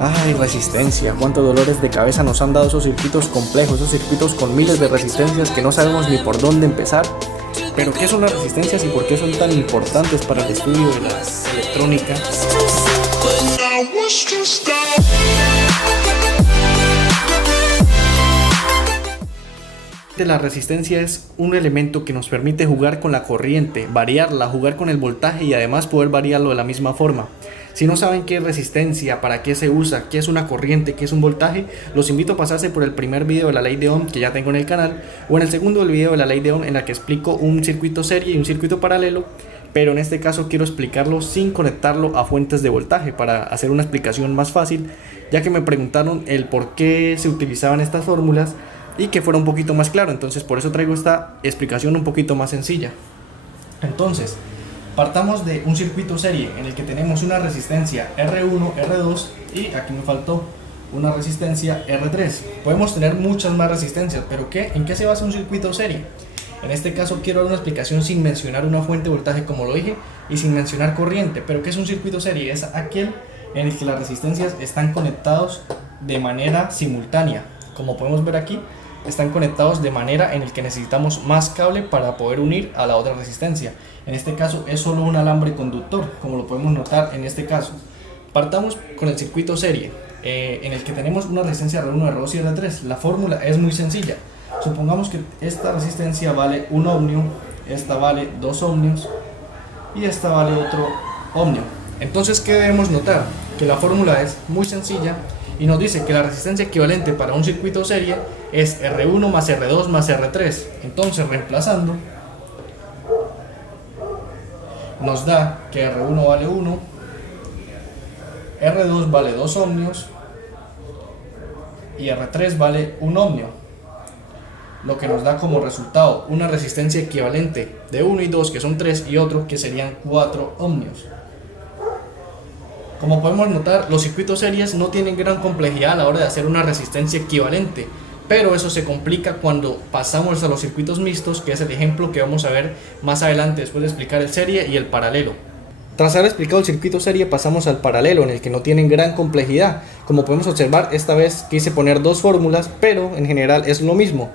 Ay, resistencia, cuántos dolores de cabeza nos han dado esos circuitos complejos, esos circuitos con miles de resistencias que no sabemos ni por dónde empezar. Pero ¿qué son las resistencias y por qué son tan importantes para el estudio de la electrónica? La resistencia es un elemento que nos permite jugar con la corriente, variarla, jugar con el voltaje y además poder variarlo de la misma forma. Si no saben qué es resistencia, para qué se usa, qué es una corriente, qué es un voltaje, los invito a pasarse por el primer video de la ley de Ohm que ya tengo en el canal, o en el segundo video de la ley de Ohm en la que explico un circuito serie y un circuito paralelo, pero en este caso quiero explicarlo sin conectarlo a fuentes de voltaje para hacer una explicación más fácil, ya que me preguntaron el por qué se utilizaban estas fórmulas y que fuera un poquito más claro. Entonces por eso traigo esta explicación un poquito más sencilla. Entonces partamos de un circuito serie en el que tenemos una resistencia R1, R2 y aquí me faltó una resistencia R3. Podemos tener muchas más resistencias, pero ¿en qué se basa un circuito serie? En este caso quiero dar una explicación sin mencionar una fuente de voltaje como lo dije y sin mencionar corriente. Pero ¿qué es un circuito serie? Es aquel en el que las resistencias están conectados de manera simultánea. Como podemos ver aquí, están conectados de manera en el que necesitamos más cable para poder unir a la otra resistencia. En este caso es solo un alambre conductor, como lo podemos notar en este caso. Partamos con el circuito serie, en el que tenemos una resistencia R1, R2 y R3. La fórmula es muy sencilla. Supongamos que esta resistencia vale 1 ohmio, esta vale 2 ohmios y esta vale otro ohmio. Entonces, ¿qué debemos notar? Que la fórmula es muy sencilla y nos dice que la resistencia equivalente para un circuito serie es R1 más R2 más R3. Entonces, reemplazando, nos da que R1 vale 1, R2 vale 2 ohmios y R3 vale 1 ohmio, lo que nos da como resultado una resistencia equivalente de 1 y 2 que son 3 y otro que serían 4 ohmios. Como podemos notar, los circuitos series no tienen gran complejidad a la hora de hacer una resistencia equivalente, pero eso se complica cuando pasamos a los circuitos mixtos, que es el ejemplo que vamos a ver más adelante después de explicar el serie y el paralelo. Tras haber explicado el circuito serie, pasamos al paralelo, en el que no tienen gran complejidad. Como podemos observar, esta vez quise poner dos fórmulas, pero en general es lo mismo.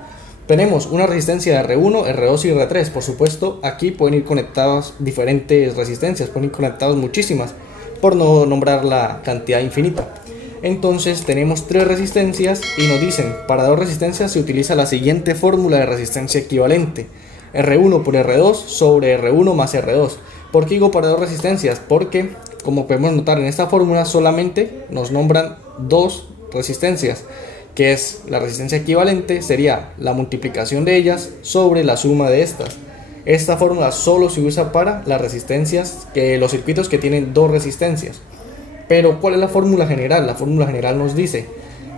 Tenemos una resistencia de R1, R2 y R3. Por supuesto, aquí pueden ir conectadas diferentes resistencias, pueden ir conectadas muchísimas, por no nombrar la cantidad infinita. Entonces tenemos tres resistencias y nos dicen, para dos resistencias se utiliza la siguiente fórmula de resistencia equivalente: R1 por R2 sobre R1 más R2. ¿Por qué digo para dos resistencias? Porque, como podemos notar en esta fórmula, solamente nos nombran dos resistencias, que es la resistencia equivalente, sería la multiplicación de ellas sobre la suma de estas. Esta fórmula solo se usa para las resistencias, los circuitos que tienen dos resistencias. Pero ¿cuál es la fórmula general? La fórmula general nos dice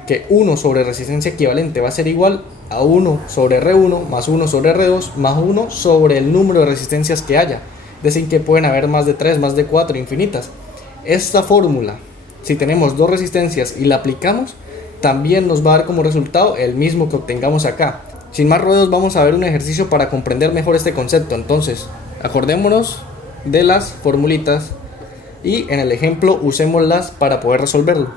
que 1 sobre resistencia equivalente va a ser igual a 1 sobre R1 más 1 sobre R2 más 1 sobre el número de resistencias que haya. Es decir, que pueden haber más de 3, más de 4, infinitas. Esta fórmula, si tenemos dos resistencias y la aplicamos, también nos va a dar como resultado el mismo que obtengamos acá. Sin más rodeos, vamos a ver un ejercicio para comprender mejor este concepto. Entonces, acordémonos de las formulitas y en el ejemplo usémoslas para poder resolverlo.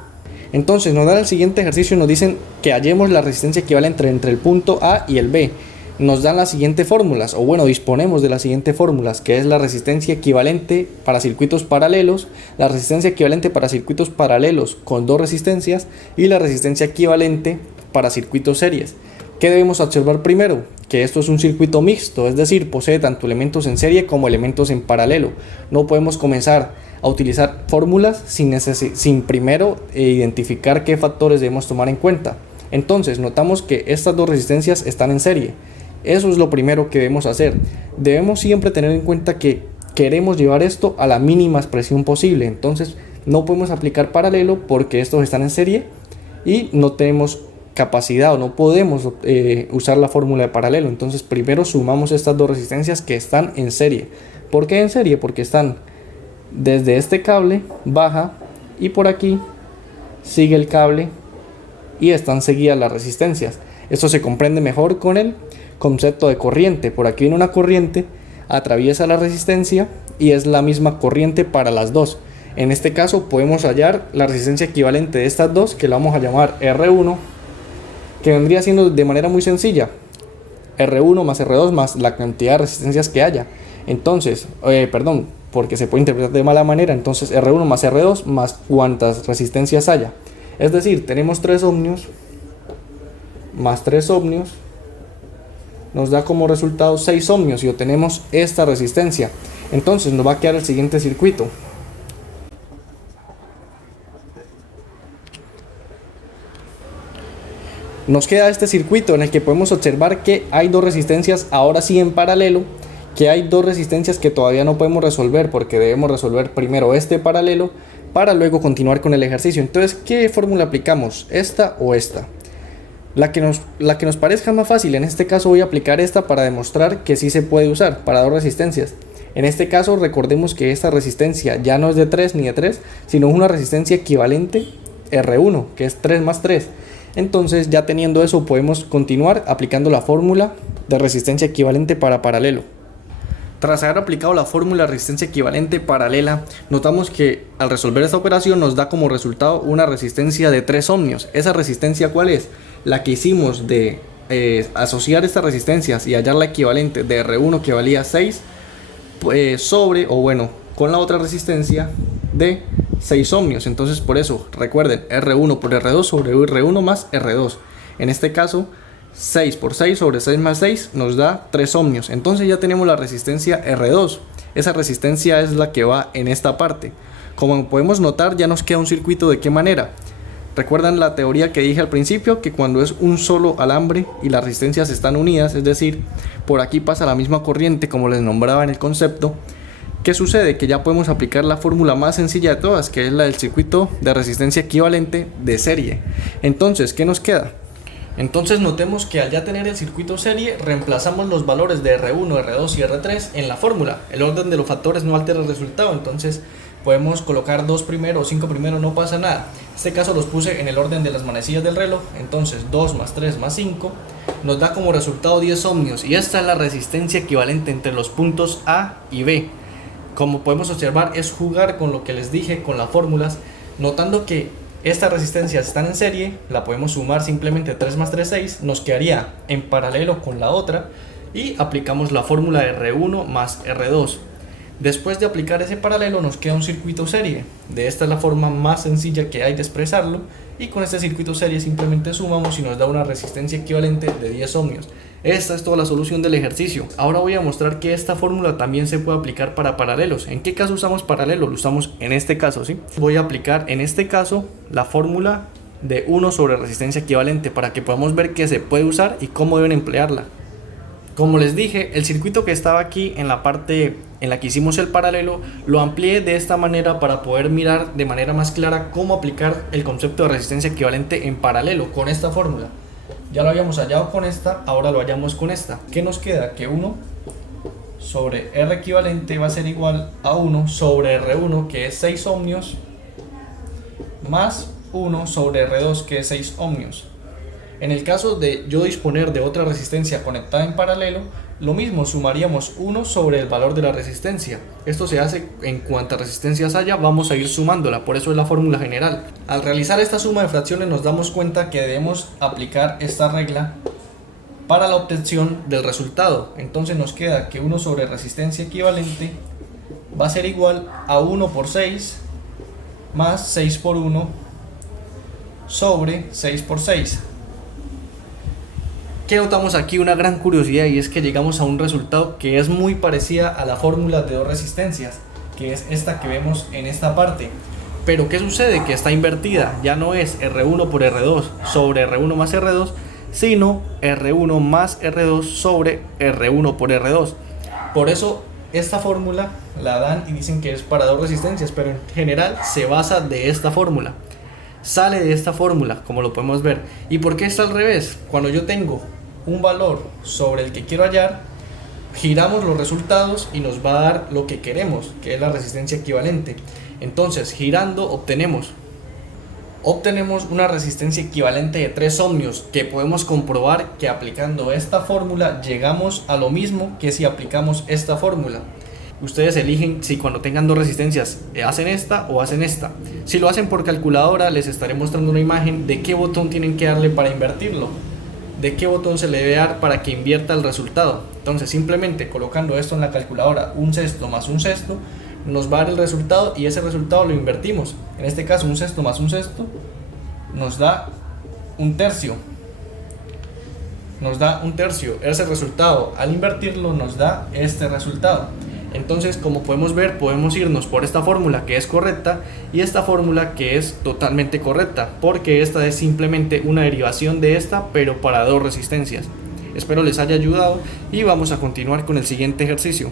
Entonces nos dan el siguiente ejercicio y nos dicen que hallemos la resistencia equivalente entre el punto A y el B. Nos dan las siguientes fórmulas, o bueno, disponemos de las siguientes fórmulas, que es la resistencia equivalente para circuitos paralelos, la resistencia equivalente para circuitos paralelos con dos resistencias y la resistencia equivalente para circuitos series. ¿Qué debemos observar primero? Que esto es un circuito mixto, es decir, posee tanto elementos en serie como elementos en paralelo. No podemos comenzar a utilizar fórmulas sin primero identificar qué factores debemos tomar en cuenta. Entonces, notamos que estas dos resistencias están en serie. Eso es lo primero que debemos hacer. Debemos siempre tener en cuenta que queremos llevar esto a la mínima expresión posible. Entonces, no podemos aplicar paralelo porque estos están en serie y no tenemos capacidad o no podemos usar la fórmula de paralelo. Entonces primero sumamos estas dos resistencias que están en serie. ¿Por qué en serie? Porque están desde este cable, baja, y por aquí sigue el cable y están seguidas las resistencias. Esto se comprende mejor con el concepto de corriente. Por aquí viene una corriente, atraviesa la resistencia y es la misma corriente para las dos. En este caso podemos hallar la resistencia equivalente de estas dos, que la vamos a llamar R1, que vendría siendo de manera muy sencilla R1 más R2 más la cantidad de resistencias que haya. Entonces, porque se puede interpretar de mala manera, entonces R1 más R2 más cuantas resistencias haya. Es decir, tenemos 3 ohmios más 3 ohmios nos da como resultado 6 ohmios y obtenemos esta resistencia. Entonces nos va a quedar el siguiente circuito. Nos queda este circuito en el que podemos observar que hay dos resistencias ahora sí en paralelo, que hay dos resistencias que todavía no podemos resolver porque debemos resolver primero este paralelo para luego continuar con el ejercicio. Entonces, ¿qué fórmula aplicamos? ¿Esta o esta? La que nos parezca más fácil. En este caso voy a aplicar esta para demostrar que sí se puede usar para dos resistencias. En este caso recordemos que esta resistencia ya no es de 3 ni de 3, sino una resistencia equivalente R1, que es 3 más 3. Entonces, ya teniendo eso, podemos continuar aplicando la fórmula de resistencia equivalente para paralelo. Tras haber aplicado la fórmula de resistencia equivalente paralela, notamos que al resolver esta operación nos da como resultado una resistencia de 3 ohmios. ¿Esa resistencia cuál es? La que hicimos de asociar estas resistencias y hallar la equivalente de R1 que valía 6 con la otra resistencia de 6 ohmios. Entonces, por eso recuerden, R1 por R2 sobre R1 más R2. En este caso 6 por 6 sobre 6 más 6 nos da 3 ohmios. Entonces ya tenemos la resistencia R2. Esa resistencia es la que va en esta parte. Como podemos notar, ya nos queda un circuito. ¿De qué manera? ¿Recuerdan la teoría que dije al principio? Que cuando es un solo alambre y las resistencias están unidas, es decir, por aquí pasa la misma corriente como les nombraba en el concepto, ¿qué sucede? Que ya podemos aplicar la fórmula más sencilla de todas, que es la del circuito de resistencia equivalente de serie. Entonces, ¿qué nos queda? Entonces notemos que al ya tener el circuito serie, reemplazamos los valores de R1, R2 y R3 en la fórmula. El orden de los factores no altera el resultado, entonces podemos colocar 2 primero o 5 primero, no pasa nada. En este caso los puse en el orden de las manecillas del reloj. Entonces 2 más 3 más 5 nos da como resultado 10 ohmios, y esta es la resistencia equivalente entre los puntos A y B. Como podemos observar, es jugar con lo que les dije, con las fórmulas, notando que estas resistencias están en serie, la podemos sumar simplemente 3 más 3, 6, nos quedaría en paralelo con la otra y aplicamos la fórmula R1 más R2. Después de aplicar ese paralelo nos queda un circuito serie. De esta es la forma más sencilla que hay de expresarlo, y con este circuito serie simplemente sumamos y nos da una resistencia equivalente de 10 ohmios. Esta es toda la solución del ejercicio. Ahora voy a mostrar que esta fórmula también se puede aplicar para paralelos. ¿En qué caso usamos paralelo? Lo usamos en este caso, ¿sí? Voy a aplicar en este caso la fórmula de 1 sobre resistencia equivalente para que podamos ver que se puede usar y cómo deben emplearla. Como les dije, el circuito que estaba aquí en la parte en la que hicimos el paralelo, lo amplié de esta manera para poder mirar de manera más clara cómo aplicar el concepto de resistencia equivalente en paralelo con esta fórmula. Ya lo habíamos hallado con esta, ahora lo hallamos con esta. ¿Qué nos queda? Que 1 sobre R equivalente va a ser igual a 1 sobre R1, que es 6 ohmios, más 1 sobre R2, que es 6 ohmios. En el caso de yo disponer de otra resistencia conectada en paralelo, lo mismo, sumaríamos 1 sobre el valor de la resistencia. Esto se hace en cuantas resistencias haya, vamos a ir sumándola, por eso es la fórmula general. Al realizar esta suma de fracciones nos damos cuenta que debemos aplicar esta regla para la obtención del resultado. Entonces nos queda que 1 sobre resistencia equivalente va a ser igual a 1 por 6 más 6 por 1 sobre 6 por 6. ¿Qué notamos aquí? Una gran curiosidad, y es que llegamos a un resultado que es muy parecida a la fórmula de dos resistencias, que es esta que vemos en esta parte. Pero ¿qué sucede? Que está invertida, ya no es R1 por R2 sobre R1 más R2, sino R1 más R2 sobre R1 por R2. Por eso esta fórmula la dan y dicen que es para dos resistencias, pero en general se basa de esta fórmula. Sale de esta fórmula, como lo podemos ver. ¿Y por qué está al revés? Cuando yo tengo un valor sobre el que quiero hallar, giramos los resultados y nos va a dar lo que queremos, que es la resistencia equivalente. Entonces, girando obtenemos una resistencia equivalente de 3 ohmios, que podemos comprobar que aplicando esta fórmula llegamos a lo mismo que si aplicamos esta fórmula. Ustedes eligen si cuando tengan dos resistencias hacen esta o hacen esta. Si lo hacen por calculadora, les estaré mostrando una imagen de qué botón tienen que darle para invertirlo, de qué botón se le debe dar para que invierta el resultado. Entonces simplemente colocando esto en la calculadora, un sexto más un sexto, nos va a dar el resultado y ese resultado lo invertimos. En este caso un sexto más un sexto nos da un tercio. Nos da un tercio. Ese resultado al invertirlo nos da este resultado. Entonces, como podemos ver, podemos irnos por esta fórmula que es correcta y esta fórmula que es totalmente correcta, porque esta es simplemente una derivación de esta, pero para dos resistencias. Espero les haya ayudado y vamos a continuar con el siguiente ejercicio.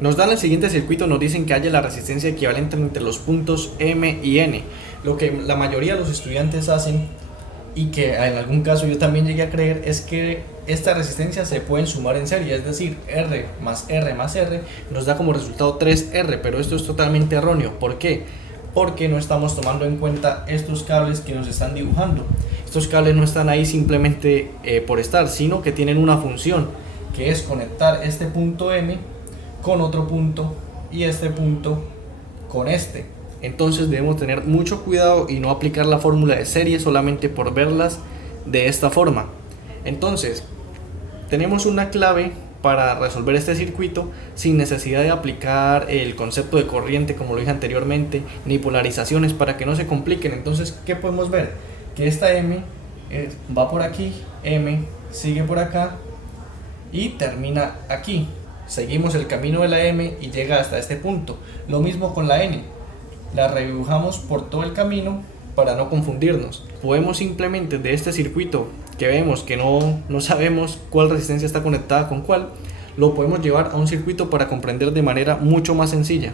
Nos dan el siguiente circuito, nos dicen que haya la resistencia equivalente entre los puntos M y N. Lo que la mayoría de los estudiantes hacen, y que en algún caso yo también llegué a creer, es que estas resistencias se pueden sumar en serie, es decir, R más R más R nos da como resultado 3R, pero esto es totalmente erróneo. ¿Por qué? Porque no estamos tomando en cuenta estos cables que nos están dibujando. Estos cables no están ahí simplemente por estar, sino que tienen una función, que es conectar este punto M con otro punto y este punto con este. Entonces debemos tener mucho cuidado y no aplicar la fórmula de serie solamente por verlas de esta forma. Entonces tenemos una clave para resolver este circuito sin necesidad de aplicar el concepto de corriente, como lo dije anteriormente, ni polarizaciones, para que no se compliquen. Entonces, ¿qué podemos ver? Que esta M va por aquí, M sigue por acá y termina aquí. Seguimos el camino de la M y llega hasta este punto. Lo mismo con la N, la redibujamos por todo el camino para no confundirnos. Podemos simplemente de este circuito que vemos que no sabemos cuál resistencia está conectada con cuál, lo podemos llevar a un circuito para comprender de manera mucho más sencilla.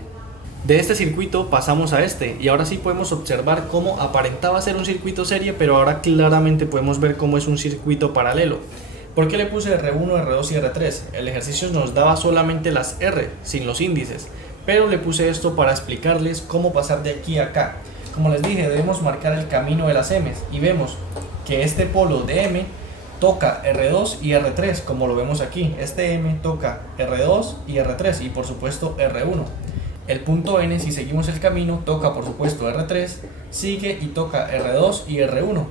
De este circuito pasamos a este y ahora sí podemos observar cómo aparentaba ser un circuito serie, pero ahora claramente podemos ver cómo es un circuito paralelo. ¿Por qué le puse R1, R2 y R3? El ejercicio nos daba solamente las R, sin los índices, pero le puse esto para explicarles cómo pasar de aquí a acá. Como les dije, debemos marcar el camino de las M's y vemos que este polo de M toca R2 y R3, como lo vemos aquí. Este M toca R2 y R3 y por supuesto R1. El punto N, si seguimos el camino, toca por supuesto R3, sigue y toca R2 y R1.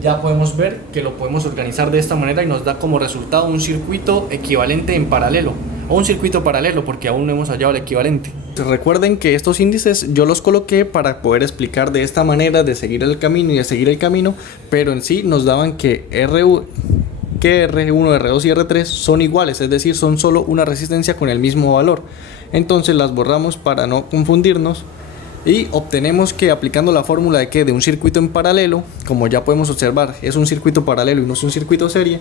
Ya podemos ver que lo podemos organizar de esta manera y nos da como resultado un circuito equivalente en paralelo, o un circuito paralelo, porque aún no hemos hallado el equivalente. Recuerden que estos índices yo los coloqué para poder explicar de esta manera de seguir el camino y de seguir el camino, pero en sí nos daban que R1, R2 y R3 son iguales, es decir, son solo una resistencia con el mismo valor. Entonces las borramos para no confundirnos y obtenemos que aplicando la fórmula de un circuito en paralelo, como ya podemos observar, es un circuito paralelo y no es un circuito serie,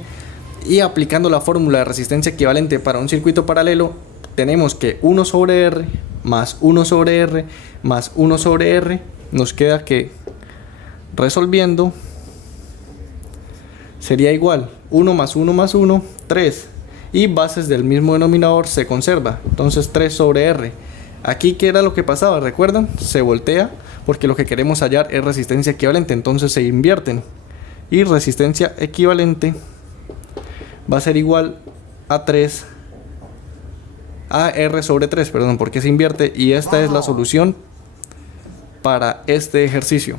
y aplicando la fórmula de resistencia equivalente para un circuito paralelo, tenemos que 1 sobre R más 1 sobre R más 1 sobre R, nos queda que resolviendo sería igual 1 más 1 más 1, 3, y bases del mismo denominador se conserva, entonces 3 sobre R. Aquí, ¿qué era lo que pasaba? ¿Recuerdan? Se voltea porque lo que queremos hallar es resistencia equivalente, entonces se invierten y resistencia equivalente va a ser igual a 3 a R sobre 3, perdón, porque se invierte, y esta es la solución para este ejercicio.